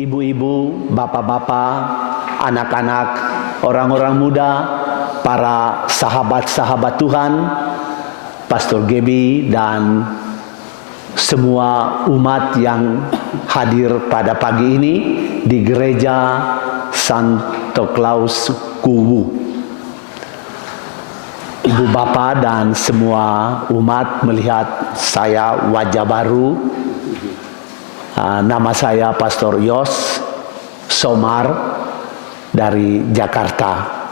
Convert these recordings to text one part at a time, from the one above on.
ibu-ibu, bapak-bapak, anak-anak, orang-orang muda, para sahabat-sahabat Tuhan, Pastor Gebi dan semua umat yang hadir pada pagi ini di gereja Santo Claus Kuwu. Ibu bapak dan semua umat melihat saya wajah baru. Nama saya Pastor Yos Somar dari Jakarta.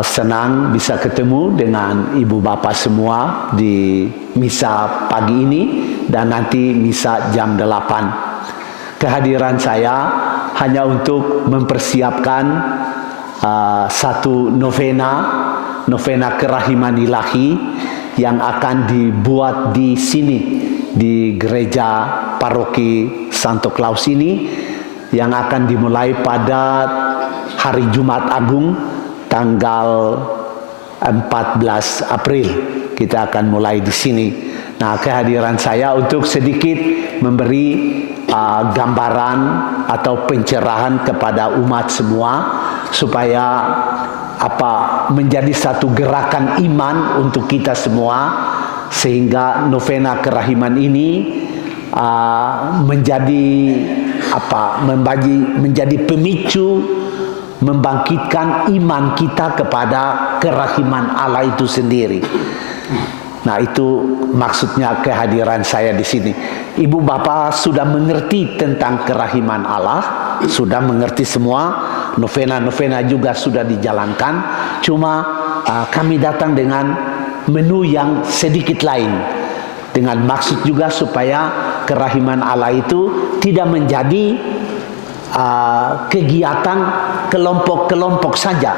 Senang bisa ketemu dengan ibu bapak semua di misa pagi ini dan nanti misa jam 8. Kehadiran saya hanya untuk mempersiapkan satu novena kerahiman ilahi yang akan dibuat di sini di gereja paroki Santo Claus ini, yang akan dimulai pada hari Jumat Agung tanggal 14 April. Kita akan mulai di sini. Nah, kehadiran saya untuk sedikit memberi gambaran atau pencerahan kepada umat semua supaya menjadi satu gerakan iman untuk kita semua, sehingga novena kerahiman ini menjadi pemicu membangkitkan iman kita kepada kerahiman Allah itu sendiri. Nah, itu maksudnya kehadiran saya di sini. Ibu bapak sudah mengerti tentang kerahiman Allah, sudah mengerti semua. Novena juga sudah dijalankan. Cuma kami datang dengan menu yang sedikit lain, dengan maksud juga supaya kerahiman Allah itu tidak menjadi kegiatan kelompok-kelompok saja,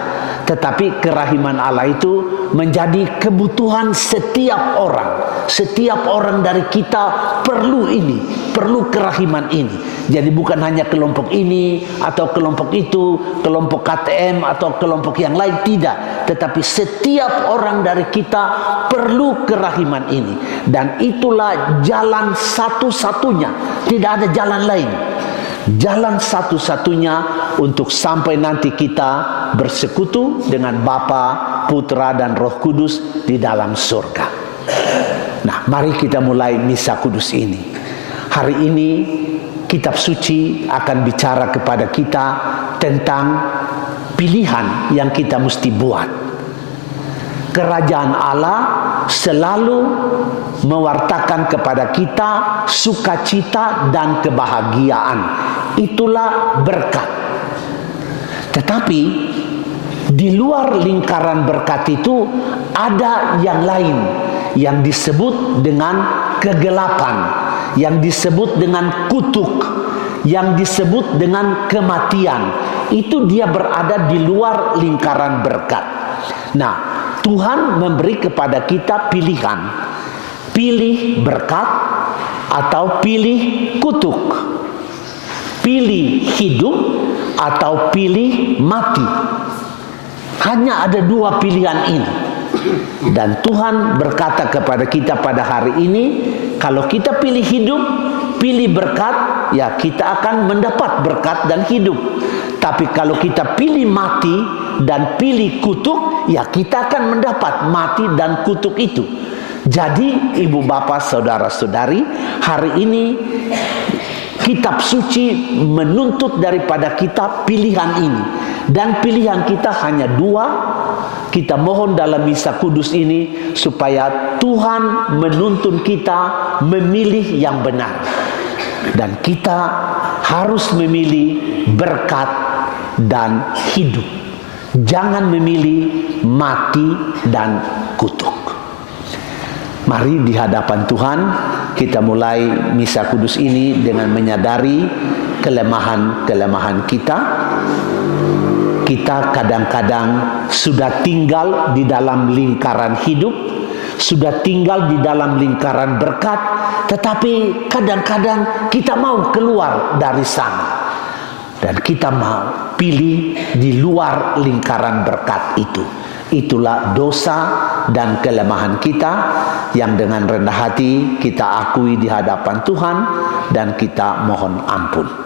tetapi kerahiman Allah itu menjadi kebutuhan setiap orang. Setiap orang dari kita perlu ini, perlu kerahiman ini. Jadi bukan hanya kelompok ini atau kelompok itu, kelompok KTM atau kelompok yang lain, tidak. Tetapi setiap orang dari kita perlu kerahiman ini. Dan itulah jalan satu-satunya, tidak ada jalan lain. Jalan satu-satunya untuk sampai nanti kita bersekutu dengan Bapa, Putra, dan Roh Kudus di dalam surga. Nah, mari kita mulai misa kudus ini. Hari ini kitab suci akan bicara kepada kita tentang pilihan yang kita mesti buat. Kerajaan Allah selalu mewartakan kepada kita sukacita dan kebahagiaan. Itulah berkat. Tetapi di luar lingkaran berkat itu ada yang lain yang disebut dengan kegelapan, yang disebut dengan kutuk, yang disebut dengan kematian. Itu dia berada di luar lingkaran berkat. Nah, Tuhan memberi kepada kita pilihan. Pilih berkat atau pilih kutuk. Pilih hidup atau pilih mati. Hanya ada dua pilihan ini. Dan Tuhan berkata kepada kita pada hari ini, kalau kita pilih hidup, pilih berkat, ya kita akan mendapat berkat dan hidup. Tapi kalau kita pilih mati dan pilih kutuk, ya kita akan mendapat mati dan kutuk itu. Jadi ibu bapak saudara-saudari, hari ini kitab suci menuntut daripada kita pilihan ini. Dan pilihan kita hanya dua. Kita mohon dalam misa kudus ini supaya Tuhan menuntun kita memilih yang benar. Dan kita harus memilih berkat dan hidup. Jangan memilih mati dan kutuk. Mari di hadapan Tuhan kita mulai misa kudus ini dengan menyadari kelemahan-kelemahan kita. Kita kadang-kadang sudah tinggal di dalam lingkaran hidup, sudah tinggal di dalam lingkaran berkat, tetapi kadang-kadang kita mau keluar dari sana. Dan kita mau pilih di luar lingkaran berkat itu. Itulah dosa dan kelemahan kita yang dengan rendah hati kita akui di hadapan Tuhan dan kita mohon ampun.